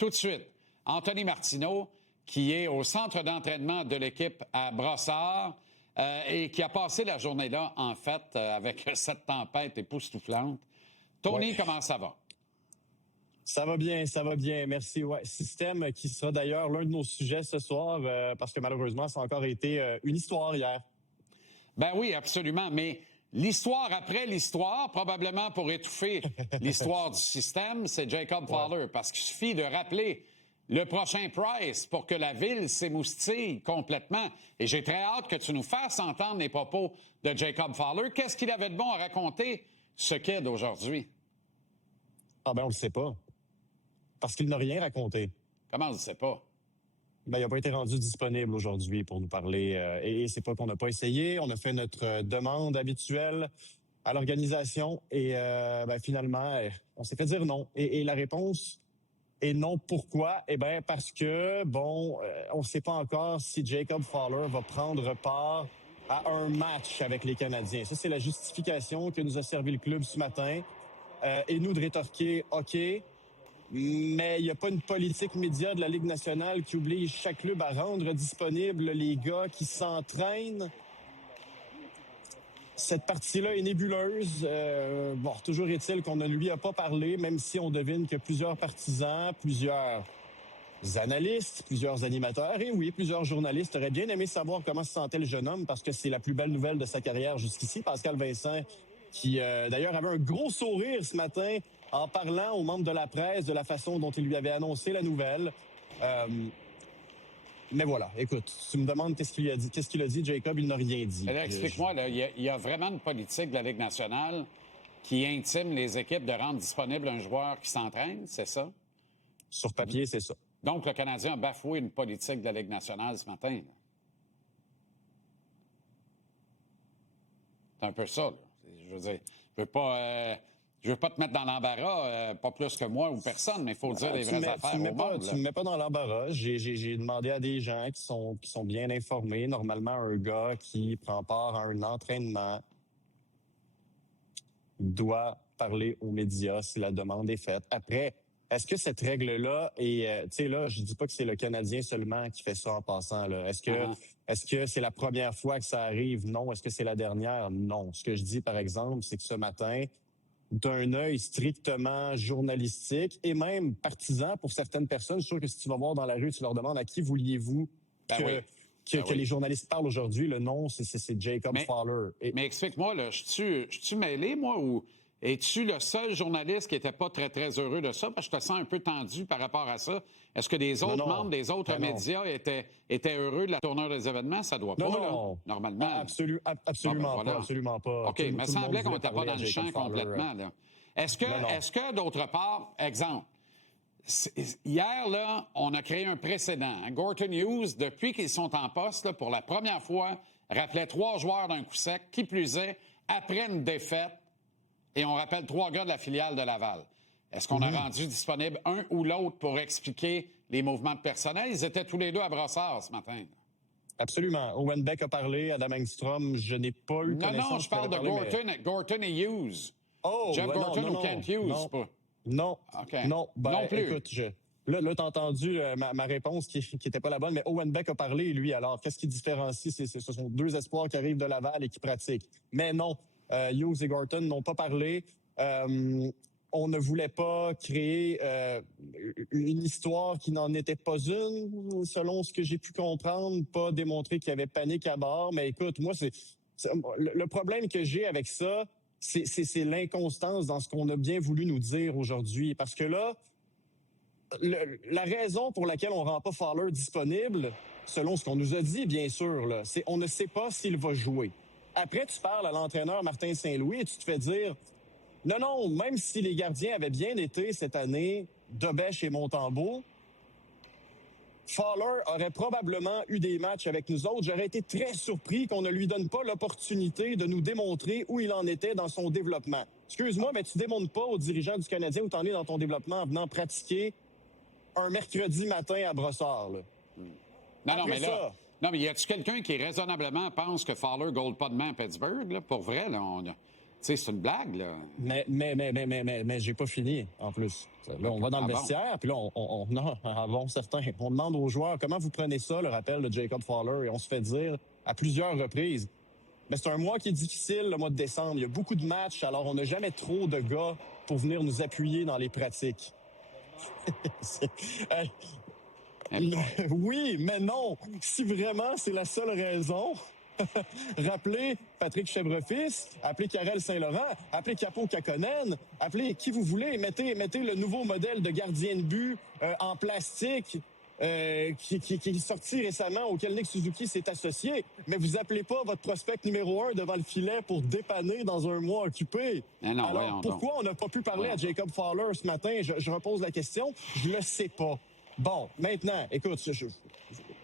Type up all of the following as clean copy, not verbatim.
tout de suite Anthony Martineau, qui est au centre d'entraînement de l'équipe à Brossard et qui a passé la journée là, en fait, avec cette tempête époustouflante. Tony, comment ça va? Ça va bien, merci. Ouais, système qui sera d'ailleurs l'un de nos sujets ce soir, parce que malheureusement, ça a encore été une histoire hier. Ben oui, absolument, mais l'histoire après l'histoire, probablement pour étouffer l'histoire du système, c'est Jacob Fowler, parce qu'il suffit de rappeler le prochain Price pour que la ville s'émoustille complètement. Et j'ai très hâte que tu nous fasses entendre les propos de Jacob Fowler. Qu'est-ce qu'il avait de bon à raconter, ce kid, aujourd'hui? Ah ben, on le sait pas. Parce qu'il n'a rien raconté. Comment on le sait pas? Ben, il n'a pas été rendu disponible aujourd'hui pour nous parler. Et c'est pas qu'on n'a pas essayé. On a fait notre demande habituelle à l'organisation. Et finalement, on s'est fait dire non. Et la réponse est non. Pourquoi? Eh bien, parce que, on ne sait pas encore si Jacob Fowler va prendre part à un match avec les Canadiens. Ça, c'est la justification que nous a servi le club ce matin. Et nous de rétorquer, OK, mais il n'y a pas une politique média de la Ligue nationale qui oblige chaque club à rendre disponible les gars qui s'entraînent. Cette partie-là est nébuleuse. Toujours est-il qu'on ne lui a pas parlé, même si on devine que plusieurs partisans, plusieurs analystes, plusieurs animateurs et oui, plusieurs journalistes auraient bien aimé savoir comment se sentait le jeune homme parce que c'est la plus belle nouvelle de sa carrière jusqu'ici. Pascal Vincent, qui d'ailleurs avait un gros sourire ce matin en parlant aux membres de la presse de la façon dont il lui avait annoncé la nouvelle. Mais voilà, écoute, tu me demandes qu'est-ce qu'il a dit, Jacob, il n'a rien dit. Alors, explique-moi, il y a vraiment une politique de la Ligue nationale qui intime les équipes de rendre disponible un joueur qui s'entraîne, c'est ça? Sur papier, c'est ça. Donc, le Canadien a bafoué une politique de la Ligue nationale ce matin. Là. C'est un peu ça, là. Je veux dire, je veux pas te mettre dans l'embarras, pas plus que moi ou personne, mais il faut dire les vraies affaires au monde. Tu me mets pas dans l'embarras. J'ai demandé à des gens qui sont bien informés. Normalement, un gars qui prend part à un entraînement doit parler aux médias si la demande est faite. Après, est-ce que cette règle-là est, tu sais là, je dis pas que c'est le Canadien seulement qui fait ça en passant là. Est-ce que c'est la première fois que ça arrive? Non. Est-ce que c'est la dernière? Non. Ce que je dis par exemple, c'est que ce matin, d'un œil strictement journalistique et même partisan pour certaines personnes, je suis sûr que si tu vas voir dans la rue, tu leur demandes à qui vouliez-vous que les journalistes parlent aujourd'hui, le nom, c'est Jacob Fowler. Mais explique-moi, là, je suis mêlé, moi, ou es-tu le seul journaliste qui n'était pas très, très heureux de ça? Parce que je te sens un peu tendu par rapport à ça. Est-ce que des autres membres des autres médias étaient heureux de la tournure des événements? Ça doit pas, là, normalement. Absolument pas. OK, mais il semblait qu'on n'était pas dans le champ complètement, là. Est-ce que, d'autre part, exemple, hier, là, on a créé un précédent. Gorton Hughes, depuis qu'ils sont en poste, là, pour la première fois, rappelait 3 joueurs d'un coup sec, qui plus est, après une défaite, et on rappelle 3 gars de la filiale de Laval. Est-ce qu'on a rendu disponible un ou l'autre pour expliquer les mouvements de personnel? Ils étaient tous les deux à Brossard ce matin. Absolument. Owen Beck a parlé, Adam Engstrom, je n'ai pas eu connaissance. Non, je parle de Gorton et Hughes. Oh, Jeff Gorton ou Kent Hughes? Non. Okay. Non, non plus. Écoute, là, t'as entendu ma réponse qui était pas la bonne, mais Owen Beck a parlé, lui, alors, qu'est-ce qui différencie? Ce sont 2 espoirs qui arrivent de Laval et qui pratiquent. Mais non, Hughes et Gorton n'ont pas parlé. On ne voulait pas créer une histoire qui n'en était pas une, selon ce que j'ai pu comprendre, pas démontrer qu'il y avait panique à bord. Mais écoute, moi, le problème que j'ai avec ça, c'est l'inconstance dans ce qu'on a bien voulu nous dire aujourd'hui. Parce que là, la raison pour laquelle on rend pas Fowler disponible, selon ce qu'on nous a dit, bien sûr, là, c'est on ne sait pas s'il va jouer. Après, tu parles à l'entraîneur Martin Saint-Louis et tu te fais dire non, même si les gardiens avaient bien été cette année, Dobèche et Montembeault, Fowler aurait probablement eu des matchs avec nous autres. J'aurais été très surpris qu'on ne lui donne pas l'opportunité de nous démontrer où il en était dans son développement. Excuse-moi, mais tu démontres pas aux dirigeants du Canadien où tu en es dans ton développement en venant pratiquer un mercredi matin à Brossard. Là. Non, mais y a-tu quelqu'un qui raisonnablement pense que Fowler ne goal pas demain à Pittsburgh? Là? Pour vrai, là, sais, c'est une blague, là. Mais j'ai pas fini, en plus. Là, on va dans le vestiaire, puis là, bon, certains, on demande aux joueurs comment vous prenez ça, le rappel de Jacob Fowler, et on se fait dire à plusieurs reprises, mais c'est un mois qui est difficile, le mois de décembre. Il y a beaucoup de matchs, alors on n'a jamais trop de gars pour venir nous appuyer dans les pratiques. Oui, mais non. Si vraiment c'est la seule raison, rappelez Patrick Chevrefils, appelez Karel Saint-Laurent, appelez Capo Kakkonen, appelez qui vous voulez. Mettez le nouveau modèle de gardien de but en plastique qui est sorti récemment, auquel Nick Suzuki s'est associé. Mais vous appelez pas votre prospect numéro 1 devant le filet pour dépanner dans un mois occupé. Non, alors, pourquoi on n'a pas pu parler à Jacob Fowler ce matin? Je repose la question. Je le sais pas. Bon, maintenant, écoute, je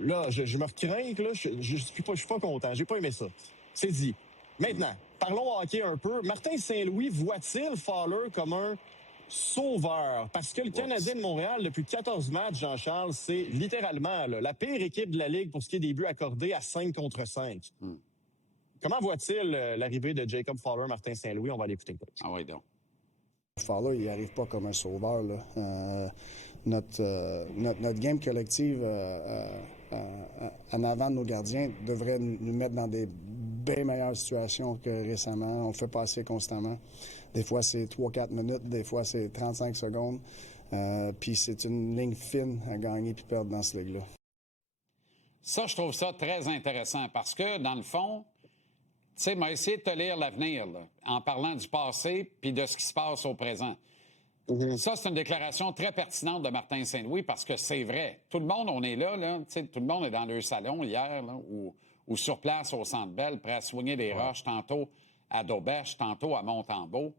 me recrinque, là, je suis pas content, j'ai pas aimé ça. C'est dit. Maintenant, parlons hockey un peu. Martin Saint-Louis voit-il Fowler comme un sauveur? Parce que le Canadien de Montréal, depuis 14 matchs, Jean-Charles, c'est littéralement la pire équipe de la Ligue pour ce qui est des buts accordés à 5 contre 5. Comment voit-il l'arrivée de Jacob Fowler, Martin Saint-Louis? On va l'écouter. Ah oui, donc. Fowler, il n'arrive pas comme un sauveur, là. Notre game collective en avant de nos gardiens devrait nous mettre dans des bien meilleures situations que récemment. On le fait passer constamment. Des fois, c'est 3-4 minutes, des fois, c'est 35 secondes. Puis c'est une ligne fine à gagner puis perdre dans ce ligue-là. Ça, je trouve ça très intéressant parce que, dans le fond, tu sais, m'a essayé de te lire l'avenir là, en parlant du passé puis de ce qui se passe au présent. Ça, c'est une déclaration très pertinente de Martin Saint-Louis parce que c'est vrai. Tout le monde, on est là, tout le monde est dans leur salon hier là, ou sur place au Centre Bell, prêt à soigner des roches, tantôt à Daubèche, tantôt à Montembeault.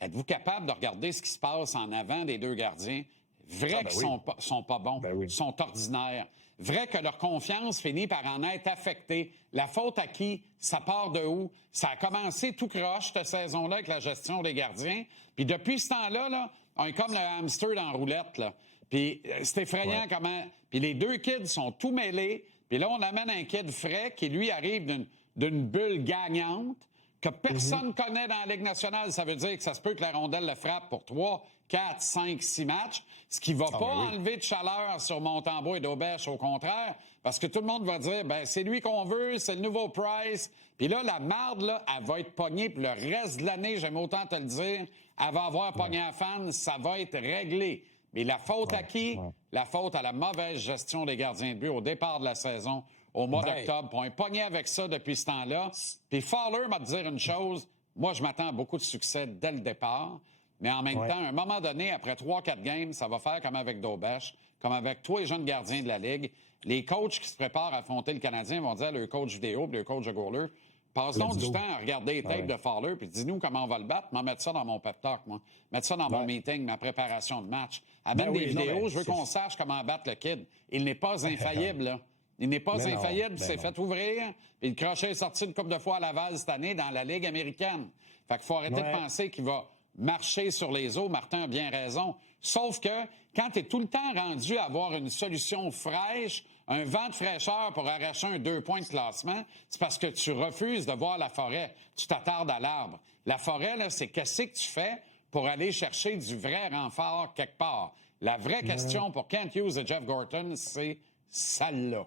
Êtes-vous capable de regarder ce qui se passe en avant des deux gardiens? Vrai qu'ils sont pas bons, sont ordinaires. Vrai que leur confiance finit par en être affectée. La faute à qui? Ça part de où? Ça a commencé tout croche, cette saison-là, avec la gestion des gardiens. Puis depuis ce temps-là, là, on est comme le hamster dans la roulette. Là. Puis c'est effrayant comment... Puis les deux kids sont tout mêlés. Puis là, on amène un kid frais qui, lui, arrive d'une bulle gagnante que personne connaît dans la Ligue nationale. Ça veut dire que ça se peut que la rondelle le frappe pour 3, 4, 5, 6 matchs, ce qui va pas enlever de chaleur sur Montembeault et Daubèche, au contraire, parce que tout le monde va dire, c'est lui qu'on veut, c'est le nouveau Price. Puis là, la marde, là, elle va être pognée, puis le reste de l'année, j'aime autant te le dire, elle va avoir pogné à fan, ça va être réglé. Mais la faute à qui? La faute à la mauvaise gestion des gardiens de but au départ de la saison, au mois d'octobre. On est pogné avec ça depuis ce temps-là. Puis Fowler m'a dire une chose, moi, je m'attends à beaucoup de succès dès le départ. Mais en même temps, à un moment donné, après 3-4 games, ça va faire comme avec Daubèche, comme avec tous les jeunes gardiens de la Ligue. Les coachs qui se préparent à affronter le Canadien vont dire à leur coach vidéo et leur coach de goaler, passe donc du temps à regarder les tapes de Fowler puis dis-nous comment on va le battre. M'en mettre ça dans mon pep talk, moi. Mettre ça dans mon meeting, ma préparation de match. Amène des vidéos, je veux qu'on sache comment battre le kid. Il n'est pas infaillible, là. Il n'est pas infaillible, il s'est fait ouvrir, puis le crochet est sorti une couple de fois à Laval cette année dans la Ligue américaine. Fait qu'il faut arrêter de penser qu'il va marcher sur les eaux. Martin a bien raison. Sauf que quand tu es tout le temps rendu à avoir une solution fraîche, un vent de fraîcheur pour arracher un 2 points de classement, c'est parce que tu refuses de voir la forêt. Tu t'attardes à l'arbre. La forêt, là, c'est qu'est-ce que tu fais pour aller chercher du vrai renfort quelque part. La vraie question pour Kent Hughes et Jeff Gorton, c'est celle-là.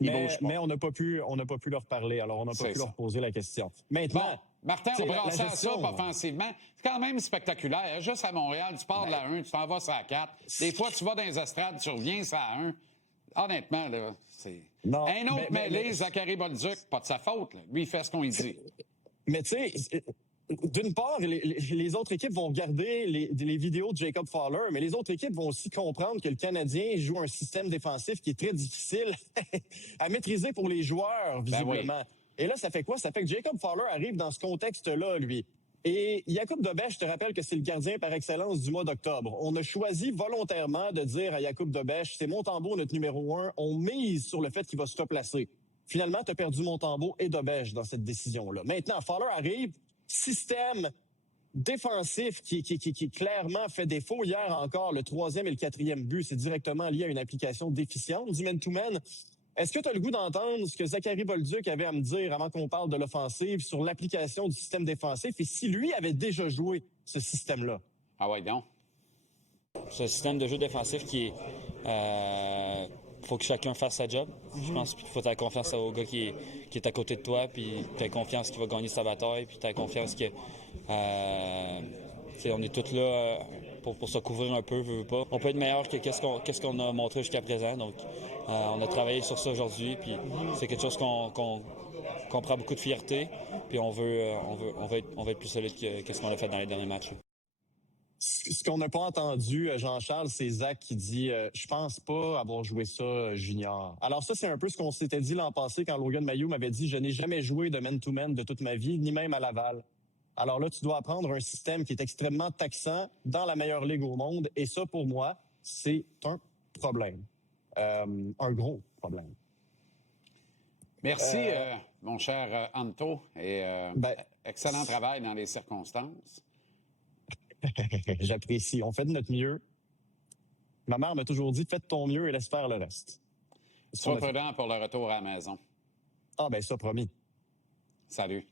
Mais on n'a pas pu leur parler, alors on n'a pas pu leur poser la question. Maintenant, bon, Martin, on brasse ça offensivement. C'est quand même spectaculaire. Juste à Montréal, tu pars de la 1, tu t'en vas sur la 4. Des fois, tu vas dans les estrades, tu reviens sur la 1. Honnêtement, là, c'est... Un autre mêlé, Zachary Bolduc, pas de sa faute. Là. Lui, il fait ce qu'on lui dit. Mais tu sais... D'une part, les autres équipes vont regarder les vidéos de Jacob Fowler, mais les autres équipes vont aussi comprendre que le Canadien joue un système défensif qui est très difficile à maîtriser pour les joueurs, visiblement. Et là, ça fait quoi? Ça fait que Jacob Fowler arrive dans ce contexte-là, lui. Et Jakub Dobeš, je te rappelle que c'est le gardien par excellence du mois d'octobre. On a choisi volontairement de dire à Jakub Dobeš, c'est Montembeault notre numéro 1, on mise sur le fait qu'il va se replacer. Finalement, tu as perdu Montembeault et Dobeš dans cette décision-là. Maintenant, Fowler arrive, système défensif qui clairement fait défaut. Hier encore, le 3e et le 4e but, c'est directement lié à une application déficiente du man-to-man. Est-ce que tu as le goût d'entendre ce que Zachary Bolduc avait à me dire avant qu'on parle de l'offensive sur l'application du système défensif et si lui avait déjà joué ce système-là? Ah ouais, donc. C'est un système de jeu défensif qui est... faut que chacun fasse sa job. Je pense qu'il faut avoir confiance au gars qui est à côté de toi, puis tu as confiance qu'il va gagner sa bataille, puis tu as confiance que... on est tous là pour se couvrir un peu, veut pas. On peut être meilleur que qu'est-ce qu'on a montré jusqu'à présent. Donc, on a travaillé sur ça aujourd'hui, puis c'est quelque chose qu'on prend beaucoup de fierté, puis on va être plus solide que ce qu'on a fait dans les derniers matchs. Ce qu'on n'a pas entendu, Jean-Charles, c'est Zach qui dit « Je pense pas avoir joué ça junior ». Alors ça, c'est un peu ce qu'on s'était dit l'an passé quand Logan Mailloux m'avait dit « Je n'ai jamais joué de man-to-man de toute ma vie, ni même à Laval ». Alors là, tu dois apprendre un système qui est extrêmement taxant dans la meilleure ligue au monde. Et ça, pour moi, c'est un problème. Un gros problème. Merci, mon cher Anto. Et excellent travail dans les circonstances. J'apprécie. On fait de notre mieux. Ma mère m'a toujours dit « Fais de ton mieux et laisse faire le reste ». Sois prudent pour le retour à la maison. Ah ben ça, promis. Salut.